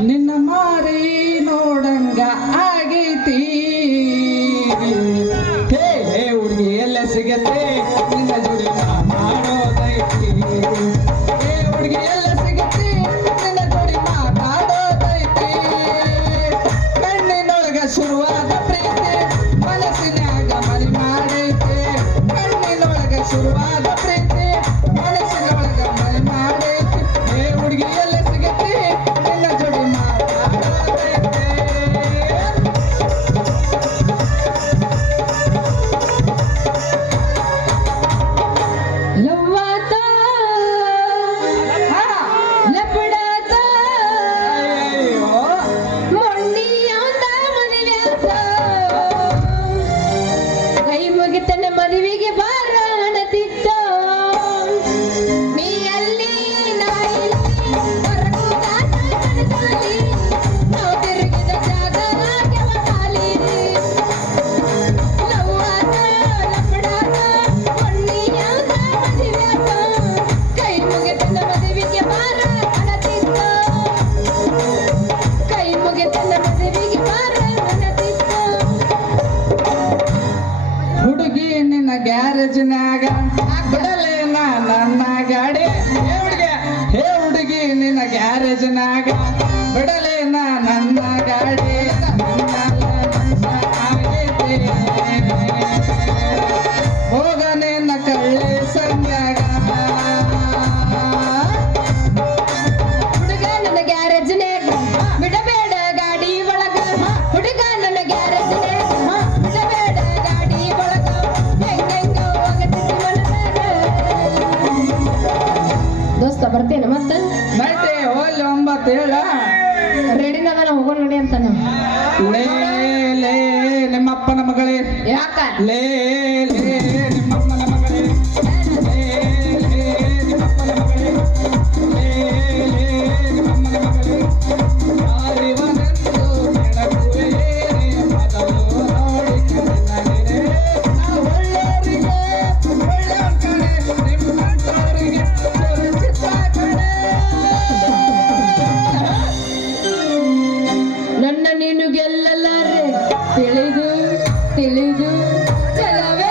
ನಿನ್ನ ಮಾರಿ ನೋಡಂಗ ಆಗೈತಿ ಹೇ ಹುಡುಗಿ ಎಲ್ಲ ಸಿಗತ್ತೆ ನಿನ್ನ ಜೋಡಿ ಮಾಡೋದೈತಿ ಹೇ ಹುಡುಗಿ ಎಲ್ಲ ಸಿಗತ್ತೆ ನಿನ್ನ ಜೋಡಿ ಮಾತಾಡೋದೈತಿ ಕಣ್ಣಿನೊಳಗ ಶುರುವಾದ ಪ್ರೀತಿ ಮನಸ್ಸಿನಾಗ ಮರಿ ಮಾಡೈತಿ ಕಣ್ಣಿನೊಳಗ ಶುರುವಾದ ಪ್ರೀತಿ ಮನಸ್ಸಿನೊಳಗ ಮರಿ ಮಾಡೈತಿ ಹೇ ಹುಡುಗಿ ಎಲ್ಲ ಸಿಗತ್ತೆ ನಿನ್ನ ಜೋಡಿ ಮಾತಾಡೋದೈತಿ ಲವ್ವಾತ ಲಪಡಾತ ಮೊಂಡಿಯಾತ ಮದುವೆಯಾತ ಕೈ ಮುಗಿತನ ಮದುವೆಗೆ ಬಾರ ಅಣತಿತ್ತ ನೀ ಅಲ್ಲಿ ನಾ ಇಲ್ಲಿ ಹೊರಗುದಾಟ ಕಣದಾಲಿ ನಾವು ತಿರುಗಿದ ಜಾಗ ಕೆವತಾಲಿ ಲವ್ವಾತ ಲಪಡಾತ ಮೊಂಡಿಯಾತ ಮದುವೆಯಾತ ಕೈ ಮುಗಿತನ ಮದುವೆಗೆ ಬಾರ ಅಣತಿತ್ತ ಕೈ ಮುಗಿತನ ಮದುವೆಗೆ ಬಾರ ಅಣತಿತ್ತ ಹುಡುಗಿ ನಿನ್ನ ಗ್ಯಾರೇಜ್ನಾಗ ಬಿಡಲೇ ನನ್ನ ಗಾಡಿ ಹೇ ಹುಡುಗಿ ನಿನ್ನ ಗ್ಯಾರೇಜ್ನಾಗ ಬಿಡಲೇ ನನ್ನ ಗಾಡಿ ಹೋಗ ನಿನ್ನ ಕಳ್ಳೆ ಸಂಗ್ಯಾಗ ಹುಡುಗ ನನ್ನ ಗ್ಯಾರೇಜ್ನ್ಯಾಗ ಬಿಡಬೇಡ ಗಾಡಿ ಒಳಗ ಹುಡುಗ ನನ್ನ ಗ್ಯಾರೇಜ್ನ್ಯಾಗ ಬಿಡಬೇಡ ಗಾಡಿ ಒಳಗ ಹೆಂಗೆಂಗ ಹೋಗತಿದ್ದಿ ಮನದಾಗ ದೋಸ್ತ ಬರ್ತೇನೆ ಮತ್ತೆ ನೈಟೆ ಹೋಲ್ 9 ಹೇಳ ರೆಡಿನಾಗ ಹೋಗೋಣ ನಡಿ ಅಂತಾನ ಲೇ ಲೇ ನಿಮ್ಮಪ್ಪನ ಮಗಳೇ ಯಾಕ ಲೇ ಲೇ ನಿಮ್ಮಪ್ಪನ ಮಗಳೇ ಲೇ ಲೇ ನಿಮ್ಮಪ್ಪನ ಮಗಳೇ ಲೇ ಲೇ ನಿಮ್ಮಮ್ಮನ ಮಗಳೇ ಯಾರಿವನೆಂದು ಕೆಣಕುವೆ ಮೊದಲು ನೋಡಿ ಕಣ್ಣಾಗಿರೆ ಒಳ್ಳೆಯವರಿಗೆ ಒಳ್ಳೆಯವ್ರ ಕಣೆ ನಿಮ್ಮಂತವರಿಗೆ ಸುರಕ್ಷಿತ ಕಣೆ ನನ್ನ ನೀನು ಗೆಲ್ಲಲಾರೆ ತಿಳಿದು ತಿಳಿದು ಚಲವೇ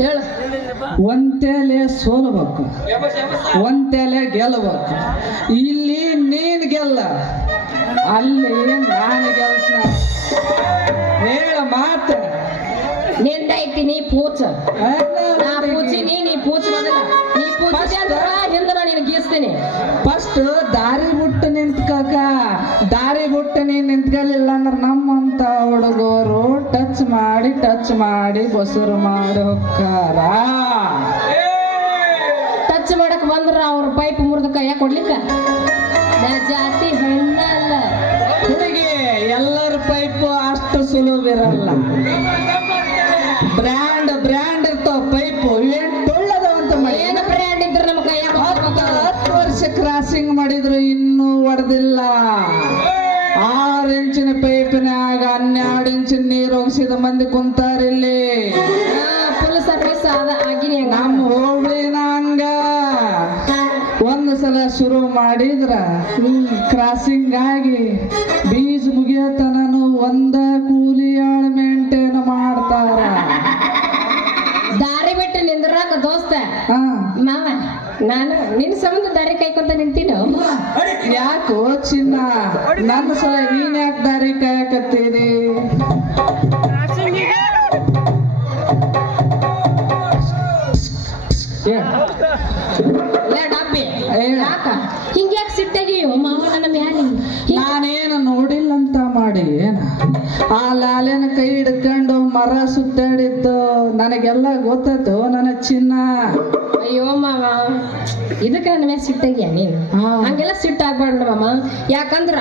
ಹೇಳ ಒಂತೆಲೆ ಸೋಲ್ಬೇಕು, ಒಂತೆಲೆ ಗೆಲ್ಲಬೇಕು. ಇಲ್ಲಿ ನೀನ್ ಗೆಲ್ಲ, ಅಲ್ಲಿ ನಾನು ಗೆಲ್ಸ. ಹೇಳ ಮಾತ ನಿಂದೈತಿ ನೀ ಪೂಚ, ನಾ ಪೂಚಿನಿ ನೀ ಪೂಚ್ ಮೊದಲ. ನೀ ಪೂಚ ಹಿಂದ ನೀನು ಗೀಸ್ತೀನಿ. ಫಸ್ಟ್ ದಾರಿ ಬಿಟ್ಟು ನಿಂತ್ಕಾಕ, ದಾರಿ ಬಿಟ್ಟು ನೀನ್ ನಿಂತ್ಕಲಿಲ್ಲ ಅಂದ್ರೆ ನಮ್ಮಂತ ಹುಡುಗರು ಟಚ್ ಮಾಡಿ ಬಸುರು ಮಾಡಿ ಹೋಗ್ತಾರ. ಟಚ್ ಮಾಡಕ್ ಬಂದ್ರ ಅವ್ರ ಪೈಪ್ ಮುರಿದ ಕೈಯ ಕೊಡ್ಲಿಕ್ಕ ಜಾತಿ ಹೆಣ್ಣಲ್ಲ ಹುಡುಗಿ. ಎಲ್ಲರ ಪೈಪು ಅಷ್ಟು ಸುಲಭ ಇರಲ್ಲ. ಬ್ರ್ಯಾಂಡ್ ಇರ್ತಾವ ಪೈಪು. ಏನ್ ಟೊಳ್ಳದ ಅಂತ ಏನು ಬ್ರ್ಯಾಂಡ್ ಇದ್ರ ನಮ್ಮ ಕೈಯ 10 ವರ್ಷ ಕ್ರಾಸಿಂಗ್ ಮಾಡಿದ್ರು ಇನ್ನೂ ಹೊಡೆದಿಲ್ಲ. 6 ಇಂಚಿನ ಪೈಪಿನಾಗ 12 ಇಂಚಿನ ನೀರು ಹೋಗಿಸಿದ ಮಂದಿ ಕುಂತಾರಿಲ್ಲಿ. Full service ಆಗಿನಿ. ನಮ್ಮ ಹೋಬಳಿನ ಹಂಗ ಒಂದು ಸಲ ಶುರು ಮಾಡಿದ್ರ ಕ್ರಾಸಿಂಗ್ ಆಗಿ ಬೀಜ ಮುಗಿಯತನನು ಒಂದ ಕೂಲಿ ಆಳು ಮೇಂಟೈನ್ ಮಾಡ್ತಾರ. ದಾರಿ ಬಿಟ್ಟು ನಿಂದ್ರಾಕ ದೋಸ್ತ ಮಾವ, ನಾನು ನಿನ್ನ ಸಂಬಂಧ ದಾರಿ ಕಾಯ್ಕೊಂತ ನಿಂತೀನೋ. ಯಾಕೋ ಚಿನ್ನ, ನನ್ನ ಸಲ ನೀನ್ ಯಾಕೆ ದಾರಿ ಕಾಯಕತ್ತೀರಿ? ಡಬ್ಬಿ ಯಾಕ ಹಿಂಗ್ಯಾಕೆ ಸಿಟ್ಟಾಗಿಯೋ ಮಾವ ನನ್ನ ಮ್ಯಾಲಿ? ನಾನೇನು ನೋಡಿಲ್ಲ ಅಂತ ಮಾಡಿ ಏನ ಆ ಲಾಲೆನ ಕೈ ಹಿಡ್ಕೊಂಡು ಮರ ಸುತ್ತಾಡಿದ್ದು ನನಗೆಲ್ಲ ಗೊತ್ತಾಯ್ತು ನನ್ನ ಚಿನ್ನ. ಅಯ್ಯೋ ಮಾವ, ಇದಕ್ಕೆ ನನ್ನ ಮ್ಯಾಲ ಸಿಟ್ಟಾಗ್ಯ ನೀನು? ಹಂಗೆಲ್ಲ ಸಿಟ್ಟಾಗ್ಬಾರ್ದು ಮಾಮ. ಯಾಕಂದ್ರ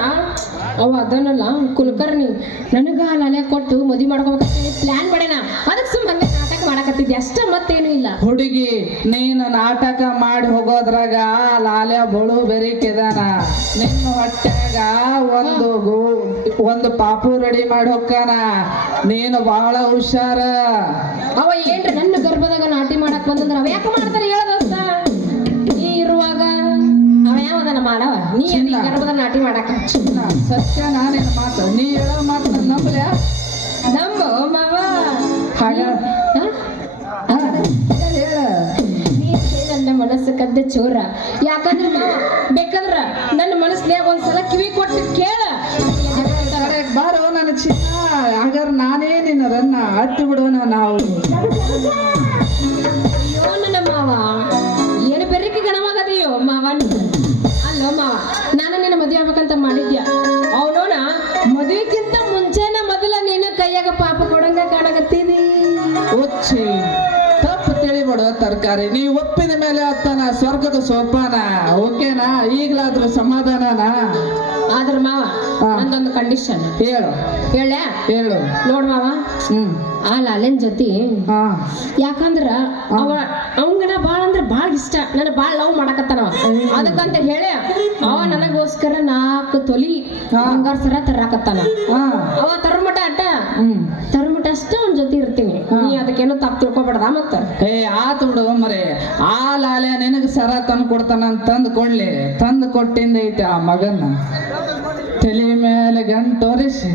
ಅವ ಅದನ್ನಲ್ಲ ಕುಲಕರ್ಣಿ ನನಗ ಲಾಲೆ ಕೊಟ್ಟು ಮದುವೆ ಮಾಡ್ಕೋಬೇಕಂತ ಪ್ಲಾನ್ ಮಾಡ್ಯಾನ. ಅದಕ್ಕೆ ಸುಮ್ಮನೆ ನಾಟಕ ಮಾಡಕತ್ತಿದ್ದೆ ಅಷ್ಟ, ಮತ್ತೇನು ಇಲ್ಲ. ಹುಡುಗಿ, ನೀನು ನಾಟಕ ಮಾಡಿ ಹೋಗೋದ್ರಾಗ ಲಾಲೆ ಬಳು ಬೆರಿಕಿದಾನ. ನಿನ್ನ ಹೊಟ್ಯಾಗ ಒಂದು ಪಾಪು ರೆಡಿ ಮಾಡಿ ಹೋಗ್ತಾನ. ನೀನು ಬಹಳ ಹುಷಾರ. ಅವ ಏನ್ರ ನನ್ನ ಗರ್ಭದಾಗ ನಾಟಿ ಮಾಡಕ್ ಬಂದಂದ್ರ ಅವ ಯಾಕೆ ಮಾಡ್ತಾರೆ ಹೇಳದಸ್ತ? ನೀ ಇರುವಾಗ ಅವ ಯಾವದನ ಮಾಡವ? ನೀ ಗರ್ಭದಾಗ ನಾಟಿ ಮಾಡಕ ಸತ್ಯ. ನಾನೇನು ಮಾತು ನೀ ಹೇಳೋ ಮಾತು ನನ್ನ ನಂಬಲ್ಯಾ? ನಂಬು ಮಾವ. ಹಾಗ ನನ್ನ ಮನಸ್ಸು ಕದ್ದ ಚೋರ. ಯಾಕಂದ್ರೆ ಮಾವ, ಬೇಕಂದ್ರ ನನ್ನ ಮನಸ್ನ್ಯಾಗ ಒಂದ್ಸಲ ಕಿವಿ ಕೊಟ್ಟು ಕೇಳ. ಬಾರೋ ನನ್ನ ಚಿನ್ನ, ಹಾಗಾದ್ರೆ ನಾನೇ ನಿನ್ನ ರನ್ನ ಹತ್ತಿ ಬಿಡೋಣ ನಾವು. ಅಯ್ಯೋ ನನ್ನ ಮಾವ, ಏನು ಬೆರಕೆ ಗಣವಾಗದೆಯೋ ಮಾವ. ಅಲ್ಲೋ ಮಾವ, ನಾನು ನಿನ್ನ ಮದುವೆ ಆಗ್ಬೇಕಂತ ಮಾಡಿದ್ಯಾ. ಅವನೋನ ಮದುವೆಗಿಂತ ಮುಂಚೆನ ಮೊದಲ ನಿನ್ನ ಕೈಯಾಗ ಪಾಪ ಕೊಡಂಗ ಕಾಣಕತ್ತೀನಿ. ಹುಚ್ಚಿ, ತಪ್ಪು ತಿಳಿಬಿಡು ತರಕಾರಿ. ನೀ ಒಪ್ಪಿದ ಮೇಲೆ ಹತ್ತಾನ ಸ್ವರ್ಗದ ಸೋಪಾನ. ಓಕೆನಾ? ಈಗ್ಲಾದ್ರೂ ಸಮಾಧಾನನಾ? ಆದ್ರ ಮಾವ, ನಂದೊಂದು ಕಂಡೀಷನ್. ಹೇಳು ಹೇಳು. ನೋಡ್ ಮಾವ, ಆ ಲಾಲೆನ್ ಜೊತೆ ಯಾಕಂದ್ರ ಅವಂಗನ ಬಾಳ ಅಂದ್ರ ಬಾಳ ಇಷ್ಟ. ನನ್ನ ಬಾಳ ಲವ್ ಮಾಡಕತ್ತಾನವ. ಅದಕ್ಕಂತ ಹೇಳಿ ಅವ ನನಗೋಸ್ಕರ 4 ತೊಲಿ ಬಂಗಾರ ಸರ ತರಾಕತ್ತಾನ. ಅವ ತರ್ಮಟ ಅಷ್ಟ ಅವನ ಜೊತೆ ಇರ್ತೀನಿ. ನೀ ಅದಕ್ಕೇನು ತಪ್ಪು ತಿಳ್ಕೊಬೇಡದ. ಮತ್ತ ಆತು ಬಿಡು ಮರೆ. ಆ ಲಾಲೆ ನಿನಗ ಸರ ತಂದು ಕೊಡ್ತಾನ ತಂದು ಕೊಡ್ಲಿ. ತಂದು ಕೊಟ್ಟಿಂದ ಐತಿ ಆ ಮಗನ ತಲೆ ಮೇಲೆ ಗಂಟೋರಿಸಿ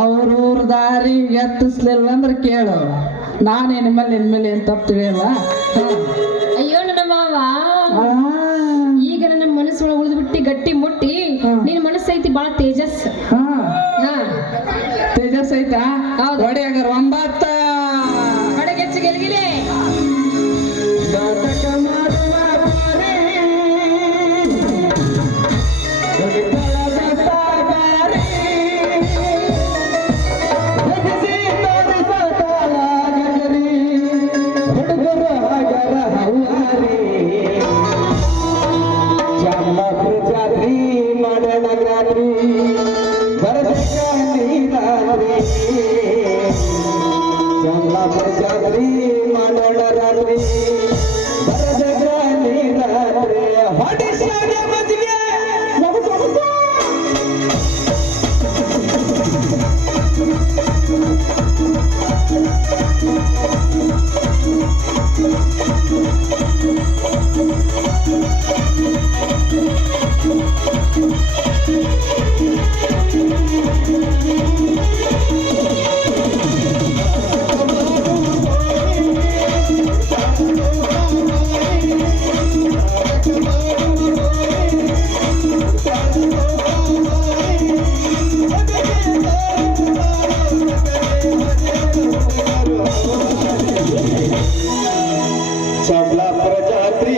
ಅವ್ರೂರ್ ದಾರಿ ಎತ್ತಿಸ್ಲಿಲ್ಲ ಅಂದ್ರೆ ಕೇಳು. ನಾನೇ ನಿಮ್ಮಲ್ಲಿ ಏನ್ ತಪ್ಪು ತಿಳಿಯಲ್ಲ. ಅಯ್ಯೋ ನನ್ನ ಮಾವ, ಈಗ ನನ್ನ ಮನಸ್ಸೊಳಗೆ ಉಳಿದ್ಬಿಟ್ಟು ಗಟ್ಟಿ ಮುಟ್ಟಿ. ನಿನ್ನ ಮನಸ್ಸೈತಿ ಬಾಳ ತೇಜಸ್. ತೇಜಸ್ ಐತಾ? ಹೊಡೆಯಾಗ 9 ಹೊಡೆಗೆಚ್ಚು ಗೆಲ್ಗಿಲೆ. ಶಬ್ಲಾಪುರ ಜಾತ್ರಿ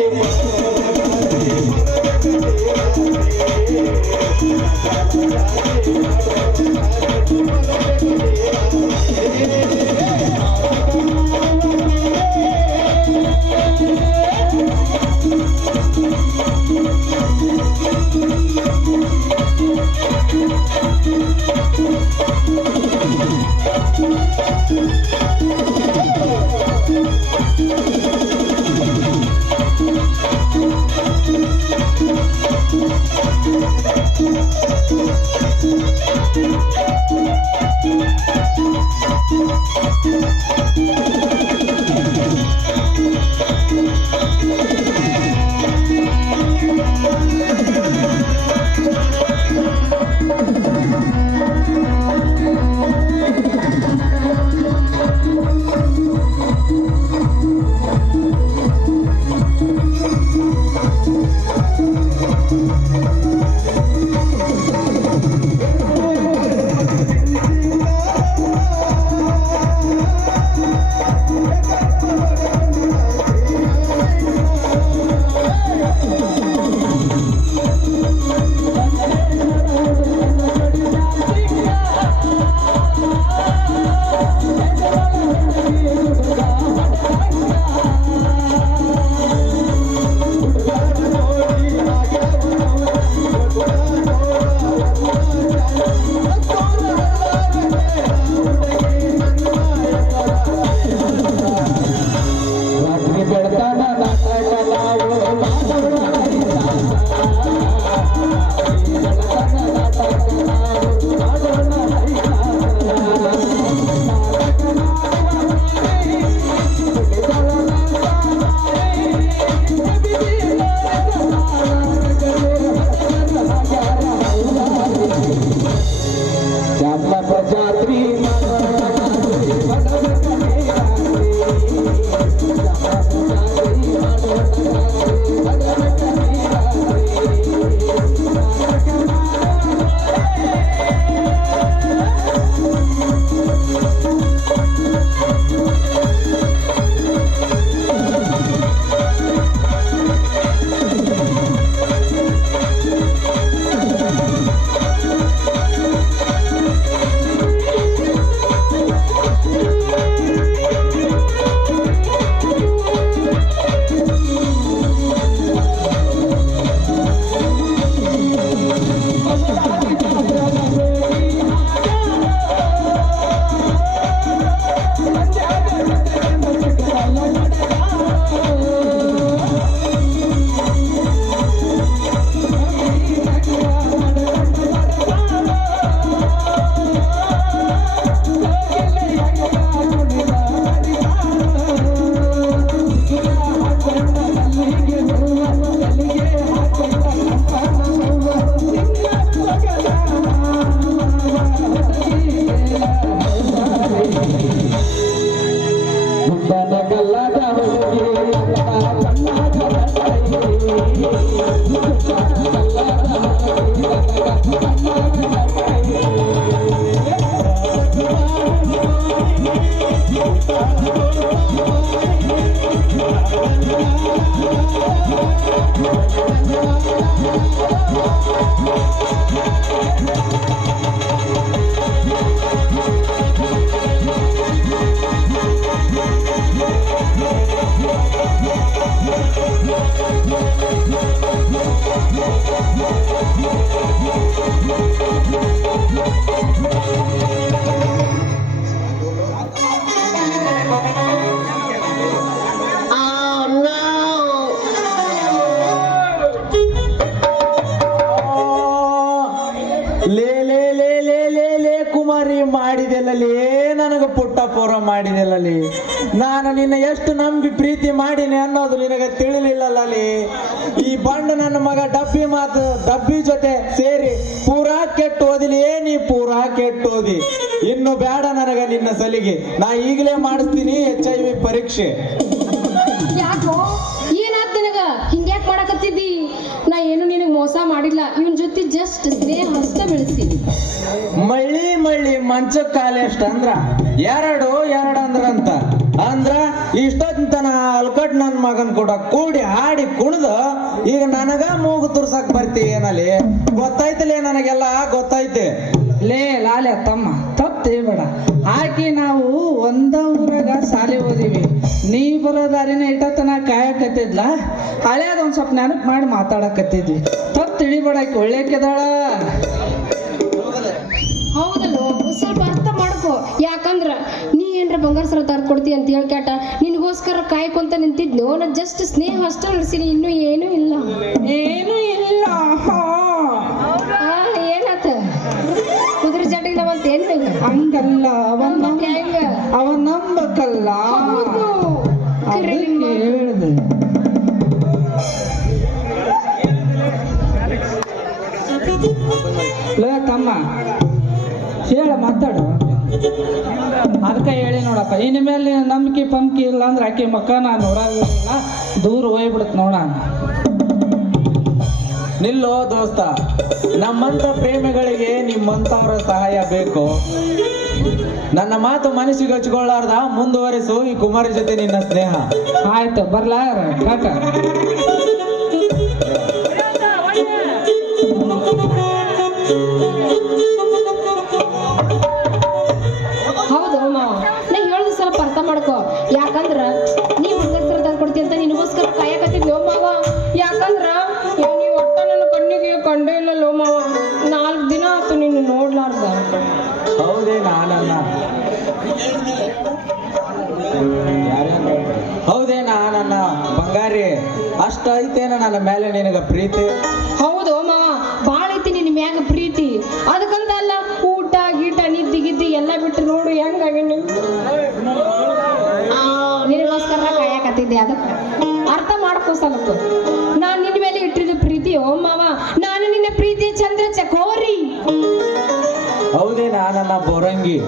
ನನಗೆ ಪುಟ್ಟ ಪೌರ ಮಾಡಿದೆಲ್ಲಲ್ಲಿ. ನಾನು ನಿನ್ನ ಎಷ್ಟು ನಂಬಿ ಪ್ರೀತಿ ಮಾಡೀನಿ ಅನ್ನೋದು ನಿನಗೆ ತಿಳಿಲಿಲ್ಲಲ್ಲಿ. ಈ ಬಂಡು ನನ್ನ ಮಗ ಡಬ್ಬಿ ಜೊತೆ ಸೇರಿ ಪೂರಾ ಕೆಟ್ಟು ಓದಿಲಿ. ನೀ ಪೂರಾ ಕೆಟ್ಟು ಓದಿ. ಇನ್ನು ಬೇಡ ನನಗೆ ನಿನ್ನ ಸಲಿಗೆ. ನಾ ಈಗಲೇ ಮಾಡಿಸ್ತೀನಿ HIV ಪರೀಕ್ಷೆ. ಯಾಕೋ ಏನಾದ್ ನಿನಗ ಹಿಂಗ್ಯಾಕ್ ಮಾಡಕತ್ತಿದ್ದಿ? ನಾ ಏನು ನಿನಗೆ ಮೋಸ ಮಾಡಿಲ್ಲ. ಇವನ್ ಜೊತೆ ಜಸ್ಟ್ ಸ್ನೇಹ ಹಸ್ತ ಬೆಳೆಸ್ತೀನಿ. ಮಳ್ಳಿ ಮಳ್ಳಿ ಮಂಚ ಕಾಲೆಷ್ಟ ಅಂದ್ರ ಎರಡು ಅಂದ್ರಂತ ಅಂದ್ರ ಇಷ್ಟೊತ್ತನ ಅಲ್ಕಟ್ ನನ್ನ ಮಗನ್ ಕೂಡ ಕೂಡಿ ಹಾಡಿ ಕುಣಿದು ಈಗ ನನಗ ಮೂಗು ತುರ್ಸಕ್ ಬರ್ತಿ ಏನಲ್ಲಿ ಗೊತ್ತಾಯ್ತಲೇ ನನಗೆಲ್ಲ ಗೊತ್ತೈತಿ. ಲೇ ಲಾಲೆ ತಮ್ಮ ತಪ್ಪೇ ಬೇಡ. ಆಕಿ ನಾವು ಒಂದ ಊರಾಗ ಶಾಲೆ ಓದಿವಿ. ನೀ ಬರೋ ದಾರಿನ ಇಟ್ಟತನ ಕಾಯಕತ್ತಿದ್ಲ, ಹಳೇದ ಒಂದ್ ಸ್ವಲ್ಪ ನೆನಪು ಮಾಡಿ ಮಾತಾಡಕತ್ತಿದ್ವಿ. ತಪ್ಪು ತಿಳಿಬೇಡ, ಆಕಿ ಒಳ್ಳೆಕಿದಾಳ. ಹೌದಲ್ಲೋ, ಸ್ವಲ್ಪ ಅರ್ಥ ಮಾಡ್ಕೋ. ಯಾಕಂದ್ರ ನೀ ಏನ್ರ ಬಂಗಾರ ಸರ ತರ್ಕೊಡ್ತಿ ಅಂತ ಹೇಳ್ಕ್ಯಾಟ ನಿನಗೋಸ್ಕರ ಕಾಯ್ಕೊಂತ ನಿಂತಿದ್ನು. ನಾ ಜಸ್ಟ್ ಸ್ನೇಹ ಅಷ್ಟ ನಡೆಸಿನಿ, ಇನ್ನೂ ಏನೂ ಇಲ್ಲ. ಏನೂ ಇಲ್ಲ. ಏನಾತ ಕುದುರೆ ಜಟಿಗೆ ನಾವಂತ ಏನ್ ಹಂಗಲ್ಲ, ಹೆಂಗ ಅವ ನಂಬಕಲ್ಲ. ಹೇಳ್ದೆ ಲೇ ತಮ್ಮ, ಹೇಳ ಮಾತಾಡು. ಅದಕ್ಕೆ ಹೇಳಿ ನೋಡಪ್ಪ, ಇನ್ನು ಮೇಲೆ ನಂಬಿಕೆ ಪಂಪಿಕೆ ಇಲ್ಲ ಅಂದ್ರೆ ಆಕೆ ಮಕ್ಕ ನಾನು ನೋಡೋದಿಲ್ಲ, ದೂರ ಹೋಗ್ಬಿಡುತ್ತೆ ನೋಡ. ನಿಲ್ಲೋ ದೋಸ್ತ, ನಮ್ಮಂತ ಪ್ರೇಮಿಗಳಿಗೆ ನಿಮ್ಮಂತವರ ಸಹಾಯ ಬೇಕು. ನನ್ನ ಮಾತು ಮನಸ್ಸಿಗೆ ಹಚ್ಕೊಳ್ಳಾರ್ದ ಮುಂದುವರಿಸು ಈ ಕುಮಾರಿ ಜೊತೆ ನಿನ್ನ ಸ್ನೇಹ. ಆಯ್ತು, ಬರ್ಲಾರ ಕಾಕ. ಹೌದು ಮಾವ, ನಾ ಹೇಳ್ದು ಸ್ವಲ್ಪ ಅರ್ಥ ಮಾಡ್ಕೋ. ಯಾಕಂದ್ರ ನೀ ಬಂಗಾರ ಸರ ತಂದ್ಕೊಡ್ತಿ ಅಂತ ನಿನಗೋಸ್ಕರ ಕಾಯಕತ್ತಿದ್ಲೋ ಮಾವ. ಯಾಕಂದ್ರ ನೀ ಒಟ್ಟ ನನ್ನ ಕಣ್ಣಿಗೆ ಕಂಡೇ ಇಲ್ಲಲ್ಲೋ ಮಾವ. 4 ದಿನ ಆತು ನಿನ್ನ ನೋಡ್ಲಾರ್ದ. ಹೌದೇ ನಾನನ್ನ ಹೌದೇ ನಾನನ್ನ ಬಂಗಾರಿ, ಅಷ್ಟ ಐತೇನ ನನ್ನ ಮೇಲೆ ನಿನಗ ಪ್ರೀತಿ? ಹೌದು ಮಾವ, ಬಾಳ ಐತಿ ನಿನ್ ಮ್ಯಾಗ ಪ್ರೀತಿ. ಅದಕ್ಕಂತ ಅಲ್ಲ, ಊಟ ಗೀಟ ನಿದ್ದಿ ಗಿದ್ದಿ ಎಲ್ಲ ಬಿಟ್ಟು ನೋಡು ಹೆಂಗಾಗಿ ನಿನಗೋಸ್ಕರ ಕಾಯಕತ್ತಿದ್ದೆ. ಅದಕ್ಕೆ ಅರ್ಥ ಮಾಡ್ಕೋ ಸ್ವಲ್ಪ. ನಾನ್ ನಿನ್ನ ಮೇಲೆ ಇಟ್ಟಿದ್ದು ಪ್ರೀತಿ ಓ ಮಾವ. ನಾನು ನಿನ್ನ ಪ್ರೀತಿ ಚಂದ್ರ ಚಕೋರಿ. ಹೌದೇ ನಾನನ್ನ ಬೋರಂಗಿ,